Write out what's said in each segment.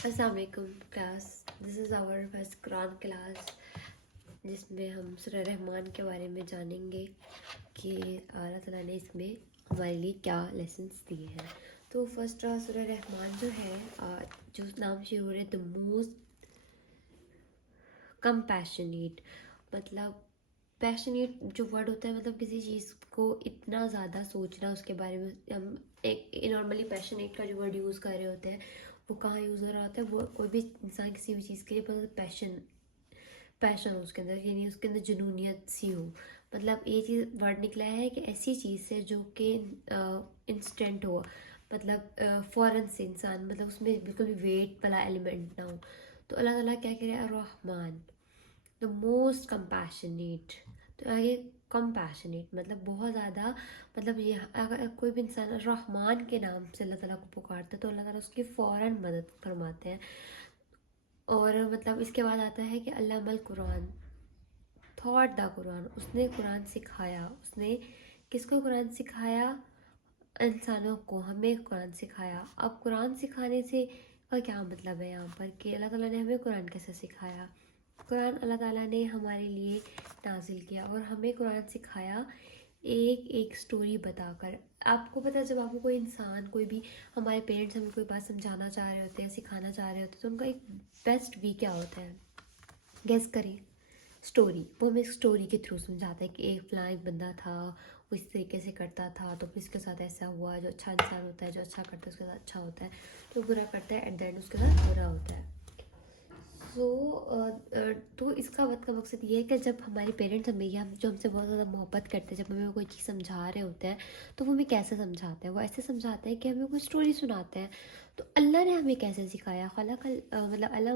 अस्सलाम वालेकुम class. This is our first Quran class जिसमें हम सूरह रहमान के बारे में जानेंगे कि अल्लाह ताला ने इसमें हमारे लिए क्या लेसन्स दिए हैं। तो फर्स्ट सूरह रहमान जो है, जो नाम से हो रहे द मोस्ट कंपैशनेट, मतलब पैशनेट जो वर्ड होता है, मतलब किसी चीज़ को इतना ज़्यादा सोचना उसके बारे में। हम एक नॉर्मली पैशनेट का जो वर्ड यूज़ कर रहे होते हैं वो कहाँ यूज़ हो रहा होता है, वो कोई भी इंसान किसी भी चीज़ के लिए बहुत पैशन हो उसके अंदर, यानी उसके अंदर जुनूनियत सी हो। मतलब ये चीज़ वर्ड निकला है कि ऐसी चीज़ से जो कि इंस्टेंट हो, मतलब फ़ौरन से इंसान, मतलब उसमें बिल्कुल भी वेट वाला एलिमेंट ना हो। तो अल्लाह ताला क्या कह रहे हैं, रहमान द मोस्ट कंपैशनेट। तो आगे कंपैशनेट मतलब बहुत ज़्यादा, मतलब ये अगर कोई भी इंसान रहमान के नाम से अल्लाह ताला को पुकारता है तो अल्लाह ताला उसकी फ़ौरन मदद फरमाते हैं। और मतलब इसके बाद आता है कि अल्लामल कुरान, थॉट द कुरान, उसने कुरान सिखाया। उसने किसको कुरान सिखाया? इंसानों को, हमें कुरान सिखाया। अब कुरान सिखाने से का क्या मतलब है यहाँ पर कि अल्लाह ताला ने हमें कुरान कैसे सिखाया। कुरान अल्लाह ताला ने हमारे लिए नाजिल किया और हमें कुरान सिखाया एक एक स्टोरी बताकर। आपको पता है, जब आपको कोई इंसान, कोई भी हमारे पेरेंट्स हमें कोई बात समझाना चाह रहे होते हैं, सिखाना चाह रहे होते हैं, तो उनका एक बेस्ट वे क्या होता है? गेस करें। स्टोरी। वो हमें स्टोरी के थ्रू समझाता है कि एक फलां एक बंदा था, वो इस तरीके से करता था तो फिर इसके साथ ऐसा हुआ। जो अच्छा इंसान होता है, जो अच्छा करता है उसके साथ अच्छा होता है, जो बुरा करता है एट द एंड उसके साथ बुरा होता है। सो तो इसका का मकसद ये है कि जब हमारे पेरेंट्स हमें, या जो हमसे बहुत ज़्यादा मोहब्बत करते हैं, जब हमें कोई चीज़ समझा रहे होते हैं तो वो हमें कैसे समझाते हैं? वो ऐसे समझाते हैं कि हमें कोई स्टोरी सुनाते हैं। तो अल्लाह ने हमें कैसे सिखाया? मतलब अल्लाह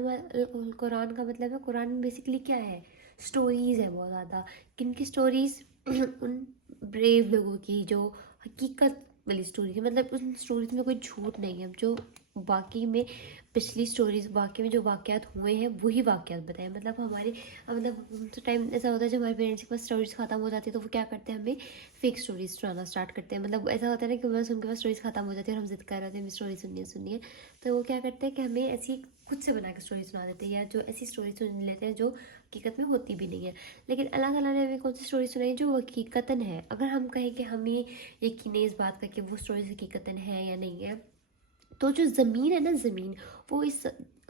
कुरान का मतलब है, कुरान में बेसिकली क्या है? स्टोरीज़ है बहुत ज़्यादा। किन की स्टोरीज़? उन ब्रेव लोगों की जो हकीकत वाली स्टोरी है, मतलब उन स्टोरीज में कोई झूठ नहीं है। जो बाकी में पिछली स्टोरीज, बाकी में जो वाक़यात हुए हैं वही वाक़यात बताए। मतलब हमारे मतलब तो टाइम ऐसा होता है जब हमारे पेरेंट्स के पास स्टोरीज ख़त्म हो जाती है तो वो क्या करते हैं, हमें फेक स्टोरीज सुनाना स्टार्ट करते हैं। मतलब ऐसा होता है ना कि बस उनके पास स्टोरीज ख़त्म हो जाती है और हम जिद कर रहे होते हैं हमें स्टोरी सुननी है। तो वो क्या करते हैं कि हमें ऐसी खुद से बना के स्टोरी सुना देते हैं, या जो ऐसी स्टोरी सुन लेते हैं जो हकीकत में होती भी नहीं है। लेकिन अल्लाह ताला ने हमें कौन सी स्टोरी सुनाई जो हकीकतन है? अगर हम कहें कि हमें यकीन है इस बात का कि वो स्टोरी हकीकतन है या नहीं है, तो जो ज़मीन है ना, ज़मीन वो इस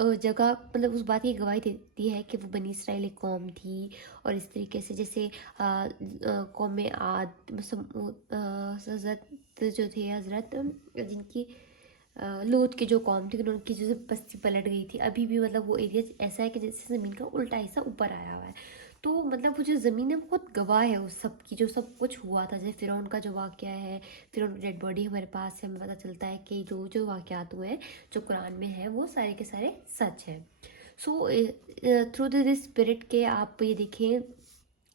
जगह, मतलब उस बात की गवाही देती है कि वो बनी इसराइल एक कौम थी। और इस तरीके से जैसे कौम आद, हज़रत जो थे, हज़रत जिनकी लूत की जो कौम थी, उनकी जो बस्ती पलट गई थी, अभी भी मतलब वो एरिया ऐसा है कि जैसे ज़मीन का उल्टा हिस्सा ऊपर आया हुआ है। तो मतलब वो जो ज़मीन है बहुत गवाह है उस सब की, जो सब कुछ हुआ था। जैसे फ़िरौन का जो वाक़या है, फ़िरौन की डेड बॉडी हमारे पास है, हमें पता चलता है कि जो जो वाक़यात हुए हैं जो कुरान में है वो सारे के सारे सच हैं। सो थ्रू दिस स्पिरिट के आप ये देखें,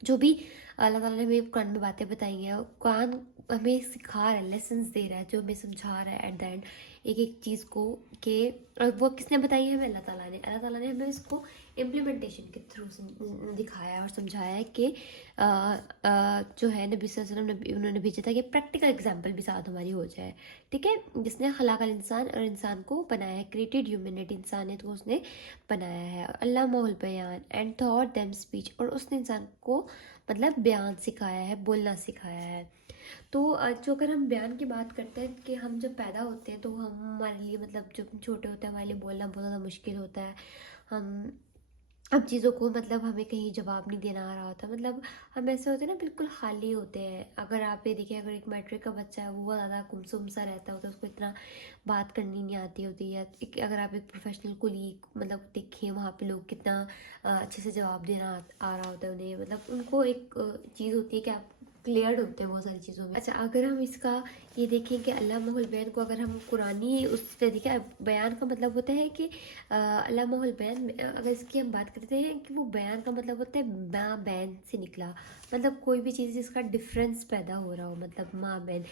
जो भी अल्लाह ताला ने हमें कुरान में बातें बताई हैं, कुरान हमें सिखा रहा है, लेसन्स दे रहा है, जो हमें समझा रहा है एट द एंड एक एक चीज़ को। कि और वो किसने बताई है? हमें अल्लाह ताला ने हमें इसको इम्प्लीमेंटेशन के थ्रू दिखाया और समझाया है कि जो है नबी सल्लल्लाहु अलैहि वसल्लम नबी उन्होंने भेजा था कि प्रैक्टिकल एग्जाम्पल भी साथ हमारी हो जाए। ठीक है, जिसने खलाकल इंसान और इंसान को बनाया है, क्रिएटेड ह्यूमैनिटी, इंसानियत को उसने बनाया है। अल्लाह माहुल बयान एंड थॉट देम स्पीच, और उसने इंसान को मतलब बयान सिखाया है, बोलना सिखाया है। तो जो अगर हम बयान की बात करते हैं कि हम जब पैदा होते हैं तो हम, हमारे लिए मतलब जब हम छोटे होते हैं हमारे लिए बोलना बहुत ज़्यादा मुश्किल होता है। हम अब चीज़ों को, मतलब हमें कहीं जवाब नहीं देना आ रहा होता, मतलब हम ऐसे होते हैं ना, बिल्कुल खाली होते हैं। अगर आप ये देखिए, अगर एक मैट्रिक का बच्चा है वो बहुत ज़्यादा गुमसुम सा रहता होता है, उसको इतना बात करनी नहीं आती होती है। अगर आप एक प्रोफेशनल कोलीग मतलब देखें, वहाँ पे लोग कितना अच्छे से जवाब देना आ रहा होता है उन्हें, मतलब उनको एक चीज़ होती है कि आप क्लियर्ड होते हैं बहुत सारी चीज़ों में। अच्छा, अगर हम इसका ये देखें कि अल्लाह माहुल बयान को अगर हम कुरानी उस तरीके, बयान का मतलब होता है कि अल्लाह माहुल बयान, अगर इसकी हम बात करते हैं कि वो बयान का मतलब होता है माँ बहन से निकला। मतलब कोई भी चीज़ जिसका डिफरेंस पैदा हो रहा हो, मतलब माँ बहन।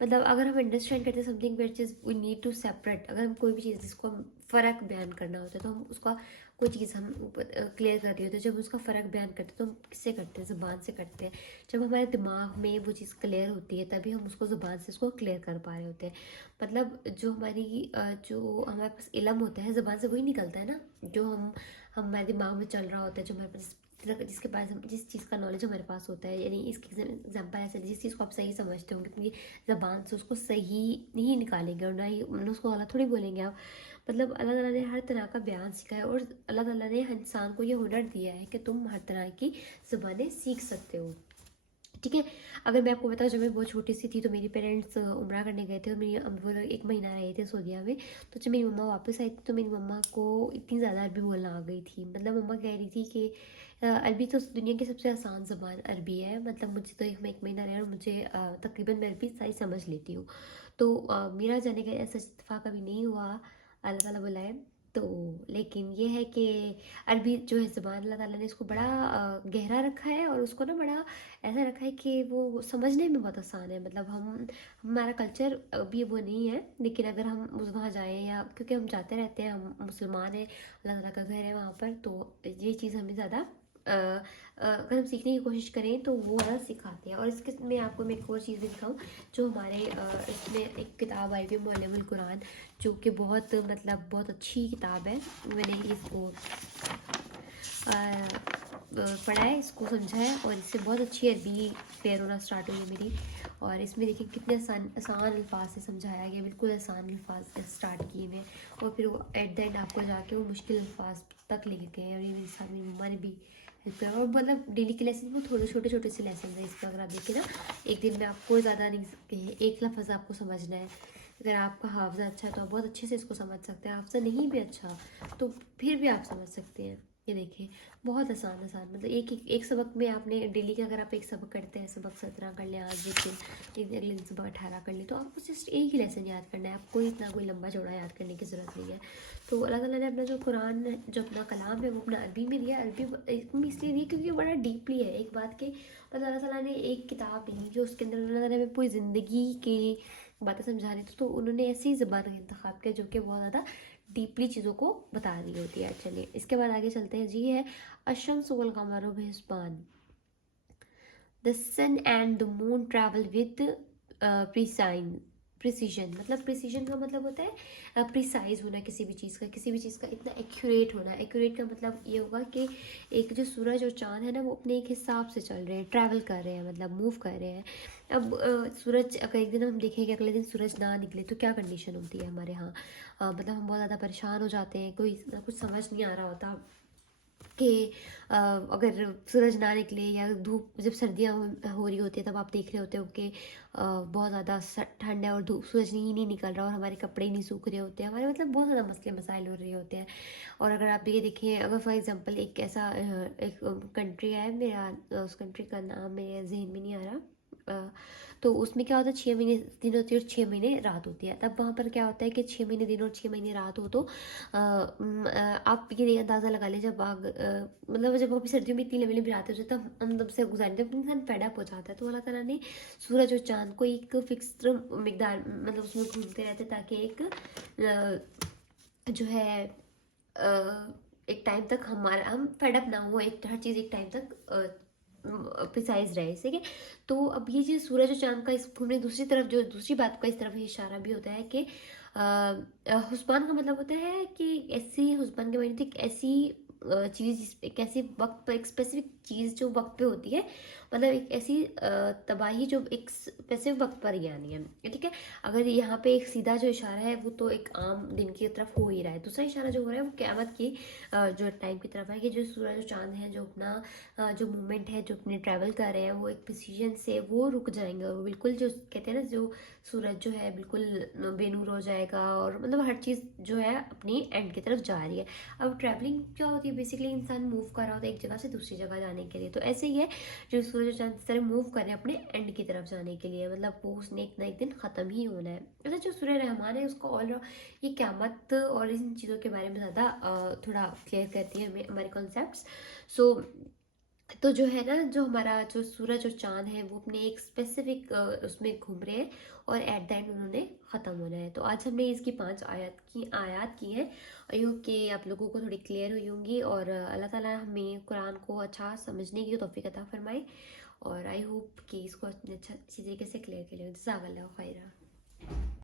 मतलब अगर हम अंडरस्टैंड करते हैं something which is we need to separate, अगर हम कोई भी चीज़ जिसको हम फ़र्क बयान करना होता है तो हम उसका कोई चीज़ हम क्लियर कर रही होती है, जब उसका फ़र्क बयान करते हैं तो हम किससे करते हैं, ज़ुबान से करते हैं। जब हमारे दिमाग में वो चीज़ क्लियर होती है तभी हम उसको ज़ुबान से उसको क्लियर कर पा रहे होते हैं। मतलब जो हमारे पास इल्म होता है ज़ुबान से वही निकलता है ना, जो हमारे दिमाग में चल रहा होता है, जो हमारे पास जिसके पास जिस चीज़ का नॉलेज हमारे पास होता है। यानी इसकी एग्जाम्पल ऐसे, जिस चीज़ को आप सही समझते होंगे अपनी ज़बान से उसको सही नहीं निकालेंगे और ना ही उसको गलत थोड़ी बोलेंगे आप। मतलब अल्लाह ताला ने हर तरह का बयान सिखाया है और अल्लाह ताला ने इंसान को ये हुनर दिया है कि तुम हर तरह की ज़बानें सीख सकते हो। ठीक है, अगर मैं आपको बताऊँ, जब मैं बहुत छोटी सी थी तो मेरे पेरेंट्स उम्रा करने गए थे और मेरी वो लोग 1 महीना रहे थे सऊदीया में। तो जब मेरी मम्मा वापस आई थी तो मेरी मम्मा को इतनी ज़्यादा अरबी बोलना आ गई थी। मतलब मम्मा कह रही थी कि अरबी तो दुनिया की सबसे आसान ज़बान अरबी है। मतलब मुझे तो मैं 1 महीना रहा और मुझे तकरीबन मैं अरबी सारी समझ लेती हूँ। तो मेरा जाने का ऐसा इत्तेफाक कभी नहीं हुआ, अल्लाह ताला बुलाए तो। लेकिन ये है कि अरबी जो है ज़बान, अल्लाह ताला ने इसको बड़ा गहरा रखा है और उसको ना बड़ा ऐसा रखा है कि वो समझने में बहुत आसान है। मतलब हमारा कल्चर अभी वो नहीं है, लेकिन अगर हम वहाँ जाएँ, या क्योंकि हम जाते रहते हैं, हम मुसलमान हैं, अल्लाह ताला का घर है वहाँ पर, तो ये चीज़ हमें ज़्यादा अगर हम सीखने की कोशिश करें तो वो ज़्यादा सिखाते हैं। और इसके मैं आपको मैं एक और चीज़ भी दिखाऊँ, जो हमारे इसमें एक किताब आई हुई है मुअल्लिमुल कुरान, जो कि बहुत मतलब बहुत अच्छी किताब है। मैंने इसको पढ़ा है, इसको समझा है और इससे बहुत अच्छी अरबी क्लियर होना स्टार्ट हुई है मेरी। और इसमें देखिए कितने आसान आसान अल्फाज से समझाया गया, बिल्कुल आसान अल्फाज से स्टार्ट किए हुए, और फिर वो एट द एंड आपको जाके वो मुश्किल अल्फाज तक लेके गए हैं। और ये मेरे साथ मेरी मम्मा ने भी हेल्प करा। और मतलब डेली के लेसन वो थोड़े छोटे छोटे से लेसन है इसमें, अगर आप देखें ना, एक दिन में आपको ज़्यादा नहीं, एक लफ्ज़ आपको समझना है। अगर आपका हाफ़ज़ा अच्छा है तो आप बहुत अच्छे से इसको समझ सकते हैं, हाफ़ज़ा नहीं भी अच्छा तो फिर भी आप समझ सकते हैं। ये देखिए बहुत आसान आसान, मतलब एक सबक में आपने डेली का, अगर आप एक सबक करते हैं, सबक 17 कर लें आज एक दिन, एक दिन अगले दिन सबक 18 कर लें, तो आपको जस्ट एक ही लेसन याद करना है, आपको इतना कोई लंबा चौड़ा याद करने की ज़रूरत नहीं है। तो अल्लाह ताला ने अपना जो कुरान, जो अपना कलाम है वो अपना अरबी में दिया। अरबी में इसलिए दिया क्योंकि बड़ा डीपली है एक बात के, मतलब अल्लाह ताला ने एक किताब दी जो उसके अंदर अल्लाह ताला ने पूरी ज़िंदगी की बातें समझा रही थी, तो उन्होंने ऐसी ज़बान का इंतखाब किया जो कि बहुत ज़्यादा डीपली चीज़ों को बता रही होती है। चलिए इसके बाद आगे चलते हैं जी। है अशम्स वल कमर बिहिस्बान, the sun and the moon travel with precision. मतलब प्रिसीजन का मतलब होता है प्रिसाइज होना किसी भी चीज़ का इतना एक्यूरेट होना। एक्यूरेट का मतलब ये होगा कि एक जो सूरज और चांद है ना, वो अपने एक हिसाब से चल रहे हैं, ट्रैवल कर रहे हैं, मतलब मूव कर रहे हैं। अब सूरज अगर एक दिन हम देखें कि अगले दिन सूरज ना निकले तो क्या कंडीशन होती है हमारे यहाँ। मतलब हम बहुत ज़्यादा परेशान हो जाते हैं, कोई कुछ समझ नहीं आ रहा होता कि अगर सूरज ना निकले या धूप, जब सर्दियाँ हो रही होती है तब आप देख रहे होते हो कि बहुत ज़्यादा ठंड है और धूप, सूरज नहीं निकल रहा और हमारे कपड़े नहीं सूख रहे होते हैं, हमारे मतलब बहुत ज़्यादा मसले मसाइल हो रहे होते हैं। और अगर आप ये देखें, अगर फॉर एग्जांपल एक ऐसा एक कंट्री है, मेरा उस कंट्री का नाम मेरे जहन में नहीं आ रहा, तो उसमें क्या होता है, 6 महीने दिन होती है और 6 महीने रात होती है। तब वहाँ पर क्या होता है कि 6 महीने दिन और 6 महीने रात हो तो आप ये अंदाज़ा लगा लें, जब आग मतलब जब अभी सर्दियों में इतनी लंबी लंबी रात हो जाती है तब हम तब से गुजारते हैं, इंसान फेडअप हो जाता है। तो अल्लाह ताला ने सूरज और चांद को एक फिक्स मिकदार, मतलब उसमें घूमते रहते ताकि एक जो है एक टाइम तक हम फेडअप ना हो, एक हर चीज़ एक टाइम तक प्रिसाइज रहे, ठीक है। तो अब ये चीज़ सूरज और चांद का इस घूमने दूसरी तरफ, जो दूसरी बात का इस तरफ ये इशारा भी होता है कि हुस्बान का मतलब होता है कि ऐसी, हुस्बान के मायने एक ऐसी चीज़, एक ऐसी वक्त पर, एक स्पेसिफिक चीज़ जो वक्त पे होती है, मतलब एक ऐसी तबाही जो एक स्पेसिफिक वक्त पर ही आनी है, ठीक है। अगर यहाँ पे एक सीधा जो इशारा है वो तो एक आम दिन की तरफ हो ही रहा है, दूसरा इशारा जो हो रहा है वो क़यामत की जो टाइम की तरफ है, कि जो सूरज और चांद है, जो अपना जो मूवमेंट है, जो अपने ट्रैवल कर रहे हैं, वो एक प्रिसीजन से वो रुक जाएंगे और वो बिल्कुल, जो कहते हैं ना, जो सूरज जो है बिल्कुल बेनूर हो जाएगा, और मतलब हर चीज़ जो है अपनी एंड की तरफ जा रही है। अब ट्रैवलिंग क्या होती है, बेसिकली इंसान मूव कर रहा होता है एक जगह से दूसरी जगह जाने के लिए, तो ऐसे ही है जो सूरज और चांद इस तरह मूव कर रहे हैं अपने एंड की तरफ जाने के लिए, मतलब वो उसने एक ना एक दिन ख़त्म ही होना है। अच्छा, जो सूर्य रहमान है उसको ऑल ये क़यामत और इन चीज़ों के बारे में ज़्यादा थोड़ा क्लियर करती है हमें हमारे कॉन्सेप्ट्स। सो تو جو ہے نا جو ہمارا جو سورج اور چاند ہے وہ اپنے ایک اسپیسیفک اس میں گھوم رہے ہیں اور ایٹ دا اینڈ انہوں نے ختم ہونا ہے. تو آج ہم نے اس کی 5 آیات کی ہیں. آئی ہوپ کہ آپ لوگوں کو تھوڑی کلیئر ہوئی ہوں گی, اور اللہ تعالیٰ ہمیں قرآن کو اچھا سمجھنے کی توفیق عطا فرمائے, اور آئی ہوپ کہ اس کو اچھا اچھی طریقے سے کلیئر کر لیں. جزاک اللہ خیرہ.